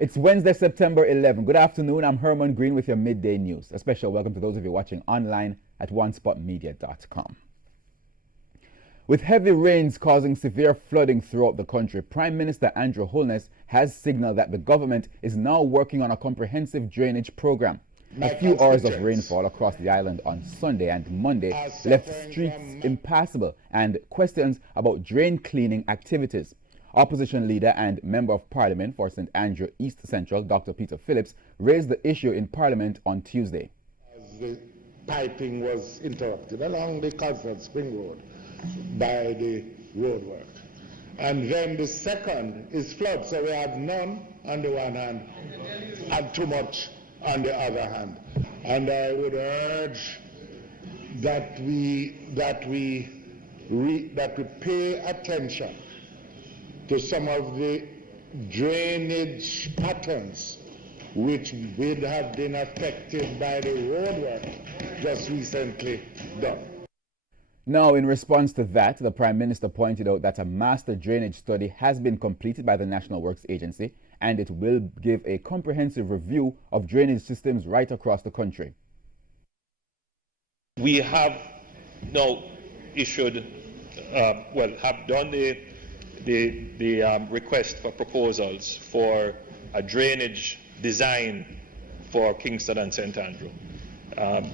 It's Wednesday, September 11. Good afternoon. I'm Herman Green with your midday news. A special welcome to those of you watching online at onespotmedia.com. With heavy rains causing severe flooding throughout the country, Prime Minister Andrew Holness has signaled that the government is now working on a comprehensive drainage program. A few hours of rainfall across the island on Sunday and Monday left streets impassable and questions about drain cleaning activities. Opposition leader and Member of Parliament for St. Andrew East Central, Dr. Peter Phillips, raised the issue in Parliament on Tuesday. As the piping was interrupted along the Cosford Spring Road by the roadwork. And then the second is flood, so we have none on the one hand and too much on the other hand. And I would urge that we pay attention to some of the drainage patterns which would have been affected by the roadwork just recently done. Now, in response to that, the Prime Minister pointed out that a master drainage study has been completed by the National Works Agency and it will give a comprehensive review of drainage systems right across the country. We have now issued, have done the request for proposals for a drainage design for Kingston and St. Andrew.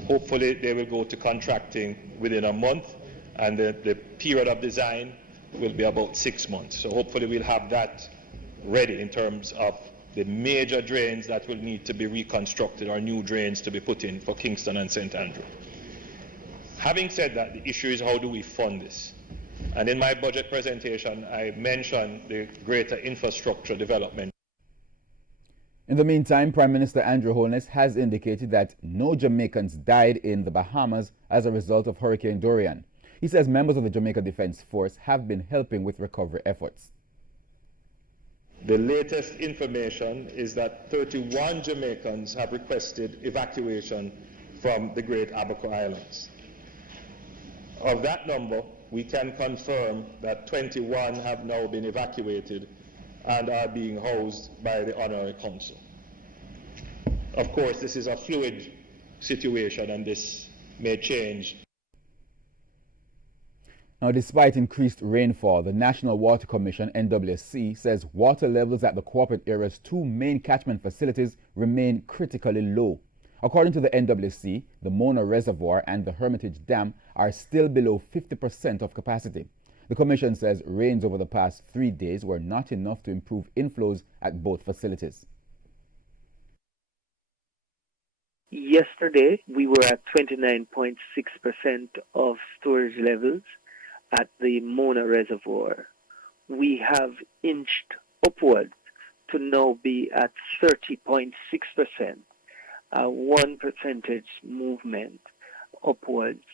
Hopefully they will go to contracting within a month, and the period of design will be about 6 months. So hopefully we'll have that ready in terms of the major drains that will need to be reconstructed or new drains to be put in for Kingston and St. Andrew. Having said that, the issue is how do we fund this? And in my budget presentation, I mentioned the greater infrastructure development. In the meantime, Prime Minister Andrew Holness has indicated that no Jamaicans died in the Bahamas as a result of Hurricane Dorian. He says members of the Jamaica Defense Force have been helping with recovery efforts. The latest information is that 31 Jamaicans have requested evacuation from the Great Abaco Islands. Of that number, we can confirm that 21 have now been evacuated and are being housed by the Honorary Council. Of course, this is a fluid situation and this may change. Now, despite increased rainfall, the National Water Commission, NWC, says water levels at the corporate area's two main catchment facilities remain critically low. According to the NWC, the Mona Reservoir and the Hermitage Dam are still below 50% of capacity. The Commission says rains over the past 3 days were not enough to improve inflows at both facilities. Yesterday, we were at 29.6% of storage levels at the Mona Reservoir. We have inched upwards to now be at 30.6%, a 1 percentage movement upwards.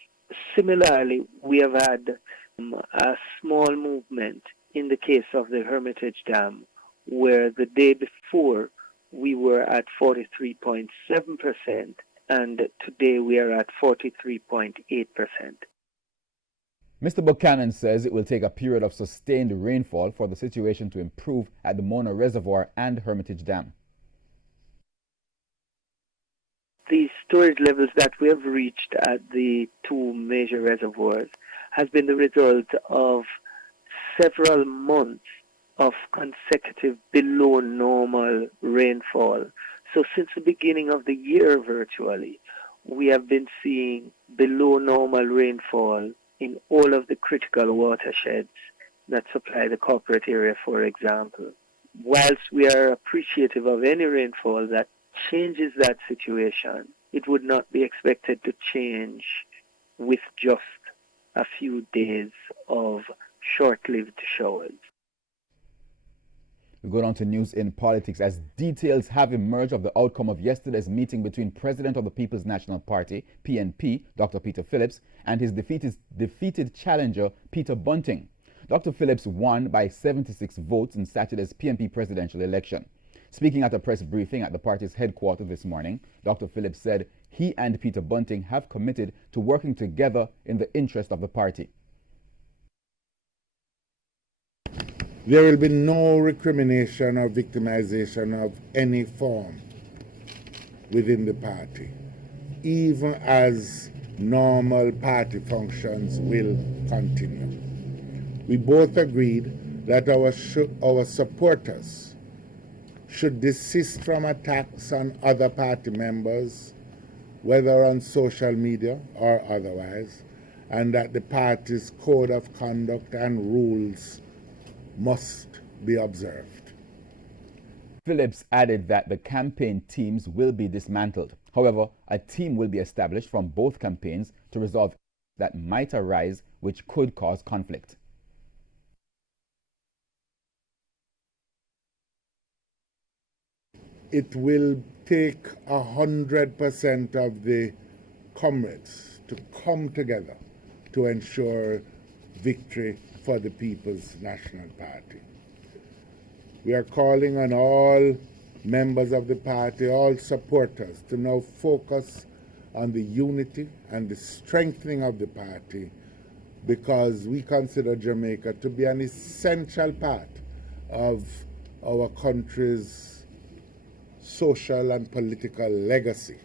Similarly, we have had a small movement in the case of the Hermitage Dam, where the day before we were at 43.7% and today we are at 43.8%. Mr. Buchanan says it will take a period of sustained rainfall for the situation to improve at the Mona Reservoir and Hermitage Dam. The storage levels that we have reached at the two major reservoirs has been the result of several months of consecutive below normal rainfall. So since the beginning of the year virtually, we have been seeing below normal rainfall in all of the critical watersheds that supply the corporate area, for example. Whilst we are appreciative of any rainfall that changes that situation, it would not be expected to change with just a few days of short-lived showers. We go on to news in politics as details have emerged of the outcome of yesterday's meeting between President of the People's National Party, PNP, Dr. Peter Phillips, and his defeated challenger, Peter Bunting. Dr. Phillips won by 76 votes in Saturday's PNP presidential election. Speaking at a press briefing at the party's headquarters this morning, Dr. Phillips said he and Peter Bunting have committed to working together in the interest of the party. There will be no recrimination or victimization of any form within the party, even as normal party functions will continue. We both agreed that our supporters should desist from attacks on other party members, whether on social media or otherwise, and that the party's code of conduct and rules must be observed. Phillips added that the campaign teams will be dismantled. However, a team will be established from both campaigns to resolve that might arise which could cause conflict. It will take 100% of the comrades to come together to ensure victory for the People's National Party. We are calling on all members of the party, all supporters, to now focus on the unity and the strengthening of the party, because we consider Jamaica to be an essential part of our country's social and political legacy.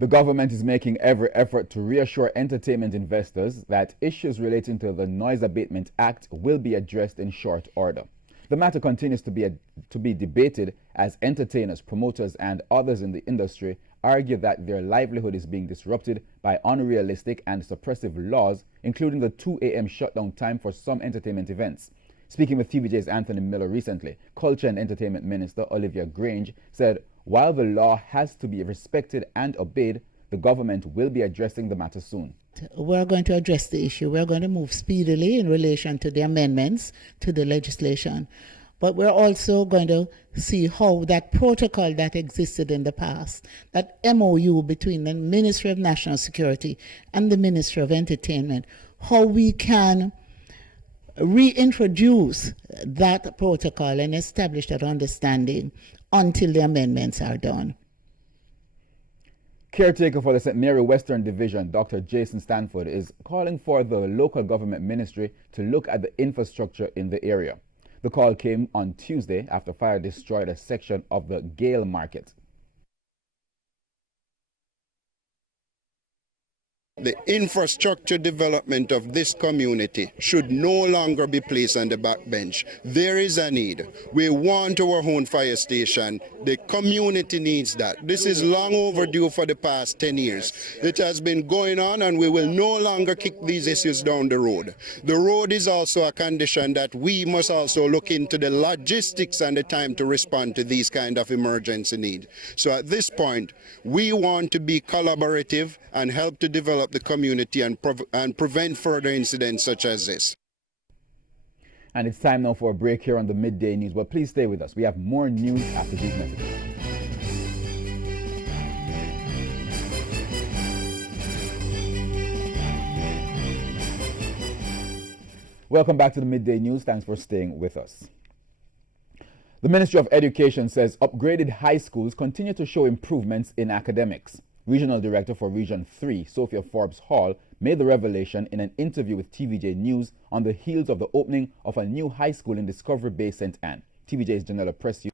The government is making every effort to reassure entertainment investors that issues relating to the Noise Abatement Act will be addressed in short order. The matter continues to be debated as entertainers, promoters, and others in the industry argue that their livelihood is being disrupted by unrealistic and suppressive laws, including the 2 a.m. shutdown time for some entertainment events. Speaking with TVJ's Anthony Miller recently, Culture and Entertainment Minister Olivia Grange said while the law has to be respected and obeyed, the government will be addressing the matter soon. We're going to address the issue. We're going to move speedily in relation to the amendments to the legislation. But we're also going to see how that protocol that existed in the past, that MOU between the Ministry of National Security and the Ministry of Entertainment, how we can reintroduce that protocol and establish that understanding until the amendments are done. Caretaker for the St. Mary Western Division, Dr. Jason Stanford, is calling for the local government ministry to look at the infrastructure in the area. The call came on Tuesday after fire destroyed a section of the Gale Market. The infrastructure development of this community should no longer be placed on the backbench. There is a need. We want our own fire station. The community needs that. This is long overdue for the past 10 years. It has been going on, and we will no longer kick these issues down the road. The road is also a condition that we must also look into the logistics and the time to respond to these kind of emergency needs. So at this point, we want to be collaborative and help to develop the community and prevent further incidents such as this. And it's time now for a break here on the Midday News. But please stay with us. We have more news after these messages. Welcome back to the Midday News. Thanks for staying with us. The Ministry of Education says upgraded high schools continue to show improvements in academics. Regional Director for Region 3, Sophia Forbes Hall, made the revelation in an interview with TVJ News on the heels of the opening of a new high school in Discovery Bay, St. Anne. TVJ's Janella Press.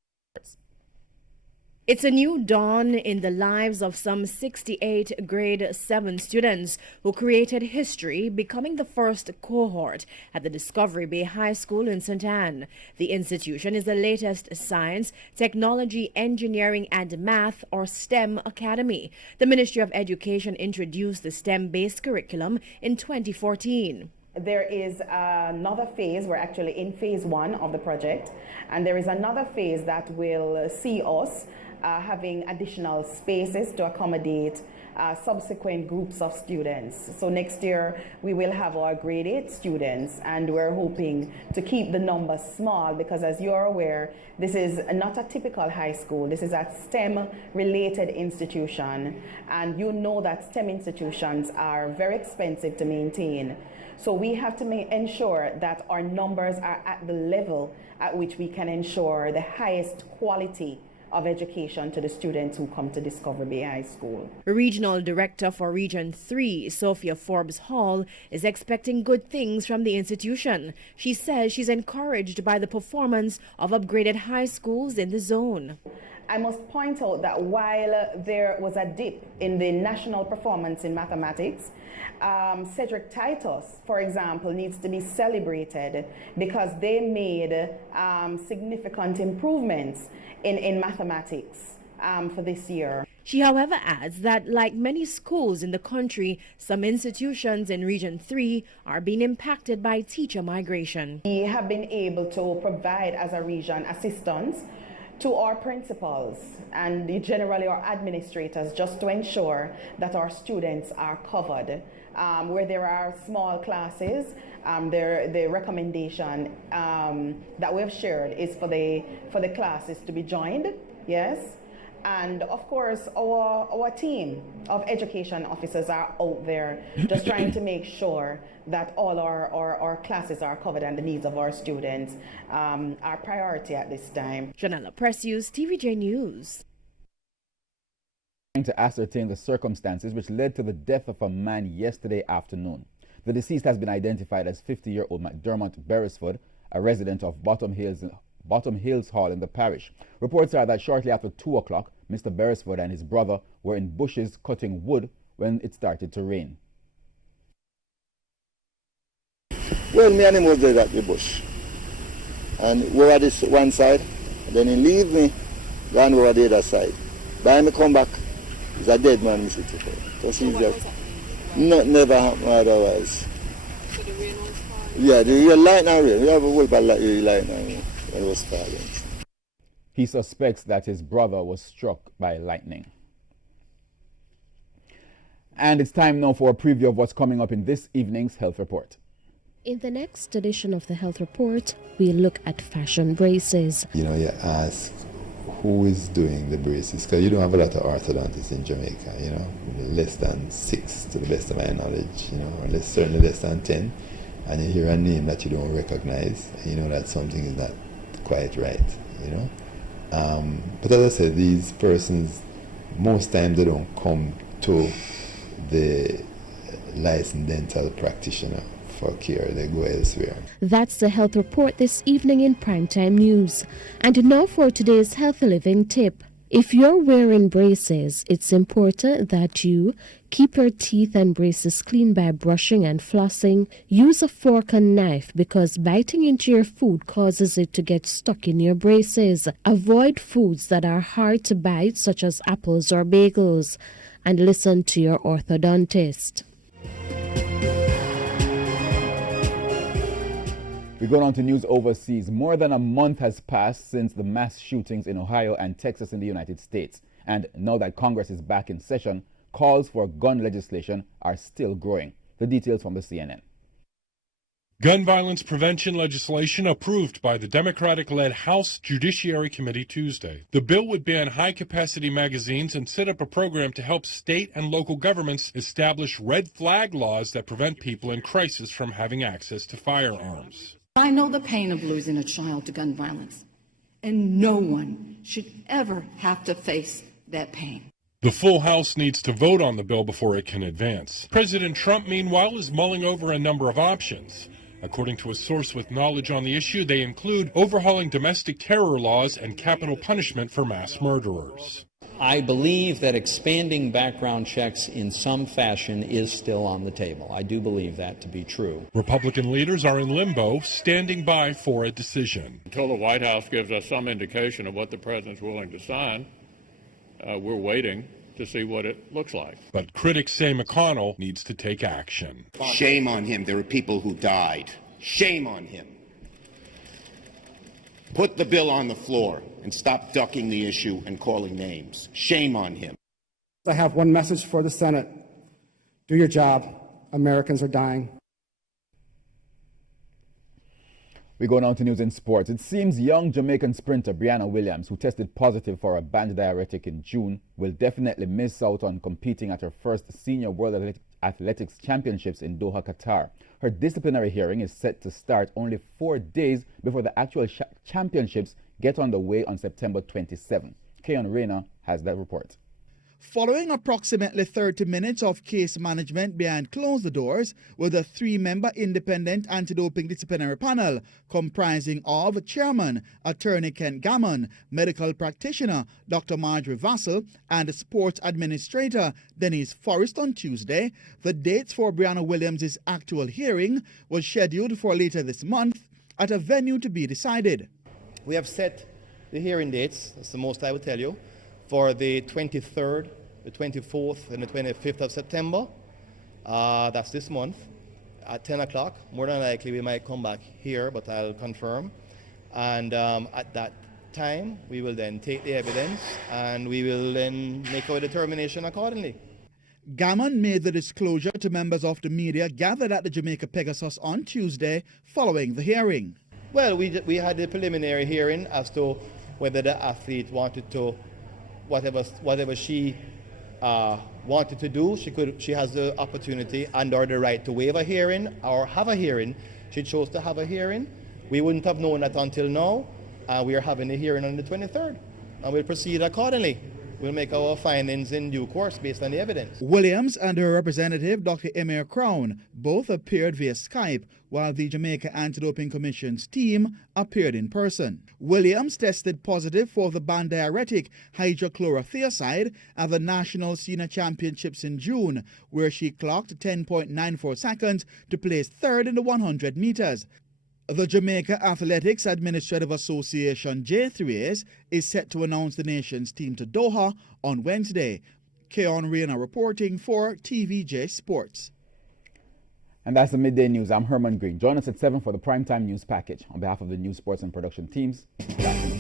It's a new dawn in the lives of some 68 grade 7 students who created history, becoming the first cohort at the Discovery Bay High School in St. Anne. The institution is the latest science, technology, engineering and math or STEM academy. The Ministry of Education introduced the STEM-based curriculum in 2014. There is another phase. We're actually in phase 1 of the project, and there is another phase that will see us having additional spaces to accommodate subsequent groups of students. So next year we will have our grade 8 students, and we're hoping to keep the numbers small because, as you're aware, this is not a typical high school. This is a STEM related institution, and you know that STEM institutions are very expensive to maintain. So we have to ensure that our numbers are at the level at which we can ensure the highest quality of education to the students who come to Discovery Bay High School. Regional Director for Region 3, Sophia Forbes Hall, is expecting good things from the institution. She says she's encouraged by the performance of upgraded high schools in the zone. I must point out that while there was a dip in the national performance in mathematics, Cedric Titus, for example, needs to be celebrated because they made significant improvements in mathematics for this year. She, however, adds that like many schools in the country, some institutions in Region 3 are being impacted by teacher migration. We have been able to provide as a region assistance to our principals and generally our administrators just to ensure that our students are covered. Where there are small classes, the recommendation that we've shared is for the classes to be joined, yes. And of course, our team of education officers are out there just trying to make sure that all our classes are covered and the needs of our students are priority at this time. Janella Precious, TVJ News. Trying to ascertain the circumstances which led to the death of a man yesterday afternoon. The deceased has been identified as 50-year-old McDermott Beresford, a resident of Bottom Hills Hall in the parish. Reports are that shortly after 2 o'clock, Mr. Beresford and his brother were in bushes cutting wood when it started to rain. Well, me and him was there at the bush. And we were at this one side, then he leave me, gone over the other side. By me come back, he's a dead man, Mr. Tifford. So he's just, never happened otherwise. So the rain was falling? Yeah, the lightning rain. We have a whole bad lightning rain when it was falling. He suspects that his brother was struck by lightning. And it's time now for a preview of what's coming up in this evening's Health Report. In the next edition of the Health Report, we'll look at fashion braces. You ask who is doing the braces, because you don't have a lot of orthodontists in Jamaica, less than 6 to the best of my knowledge, or certainly less than 10, and you hear a name that you don't recognize, and that something is not quite right, But as I said, these persons, most times they don't come to the licensed dental practitioner for care, they go elsewhere. That's the Health Report this evening in Primetime News. And now for today's Healthy Living tip. If you're wearing braces, it's important that you keep your teeth and braces clean by brushing and flossing. Use a fork and knife because biting into your food causes it to get stuck in your braces. Avoid foods that are hard to bite, such as apples or bagels. And listen to your orthodontist. We go on to news overseas. More than a month has passed since the mass shootings in Ohio and Texas in the United States. And now that Congress is back in session, calls for gun legislation are still growing. The details from the CNN. Gun violence prevention legislation approved by the Democratic-led House Judiciary Committee Tuesday. The bill would ban high-capacity magazines and set up a program to help state and local governments establish red flag laws that prevent people in crisis from having access to firearms. I know the pain of losing a child to gun violence, and no one should ever have to face that pain. The full House needs to vote on the bill before it can advance. President Trump, meanwhile, is mulling over a number of options. According to a source with knowledge on the issue, they include overhauling domestic terror laws and capital punishment for mass murderers. I believe that expanding background checks in some fashion is still on the table. I do believe that to be true. Republican leaders are in limbo, standing by for a decision. Until the White House gives us some indication of what the president's willing to sign, we're waiting to see what it looks like. But critics say McConnell needs to take action. Shame on him. There are people who died. Shame on him. Put the bill on the floor and stop ducking the issue and calling names. Shame on him. I have one message for the Senate. Do your job. Americans are dying. We go on to news in sports. It seems young Jamaican sprinter Brianna Williams, who tested positive for a banned diuretic in June, will definitely miss out on competing at her first Senior World Athletics Championships in Doha, Qatar. Her disciplinary hearing is set to start only 4 days before the actual championships get underway on September 27. Keon Reyna has that report. Following approximately 30 minutes of case management behind closed doors with a 3-member independent anti-doping disciplinary panel comprising of Chairman Attorney Ken Gammon, medical practitioner Dr. Marjorie Vassell, and Sports Administrator Denise Forrest on Tuesday, the dates for Brianna Williams' actual hearing was scheduled for later this month at a venue to be decided. We have set the hearing dates, that's the most I will tell you, for the 23rd, the 24th, and the 25th of September. That's this month at 10 o'clock. More than likely we might come back here, but I'll confirm. And at that time, we will then take the evidence and we will then make our determination accordingly. Gammon made the disclosure to members of the media gathered at the Jamaica Pegasus on Tuesday following the hearing. Well, we had the preliminary hearing as to whether the athlete wanted to, whatever she wanted to do, she has the opportunity and or the right to waive a hearing or have a hearing. She chose to have a hearing. We wouldn't have known that until now. We are having a hearing on the 23rd, and we'll proceed accordingly. We'll make our findings in due course based on the evidence. Williams and her representative, Dr. Emir Crown, both appeared via Skype, while the Jamaica Anti-Doping Commission's team appeared in person. Williams tested positive for the banned diuretic hydrochlorothiazide at the National Senior Championships in June, where she clocked 10.94 seconds to place third in the 100 meters. The Jamaica Athletics Administrative Association, J3As, is set to announce the nation's team to Doha on Wednesday. Keon Reyna reporting for TVJ Sports. And that's the Midday News. I'm Herman Green. Join us at 7 for the Primetime News Package. On behalf of the News, Sports, and Production teams, good afternoon.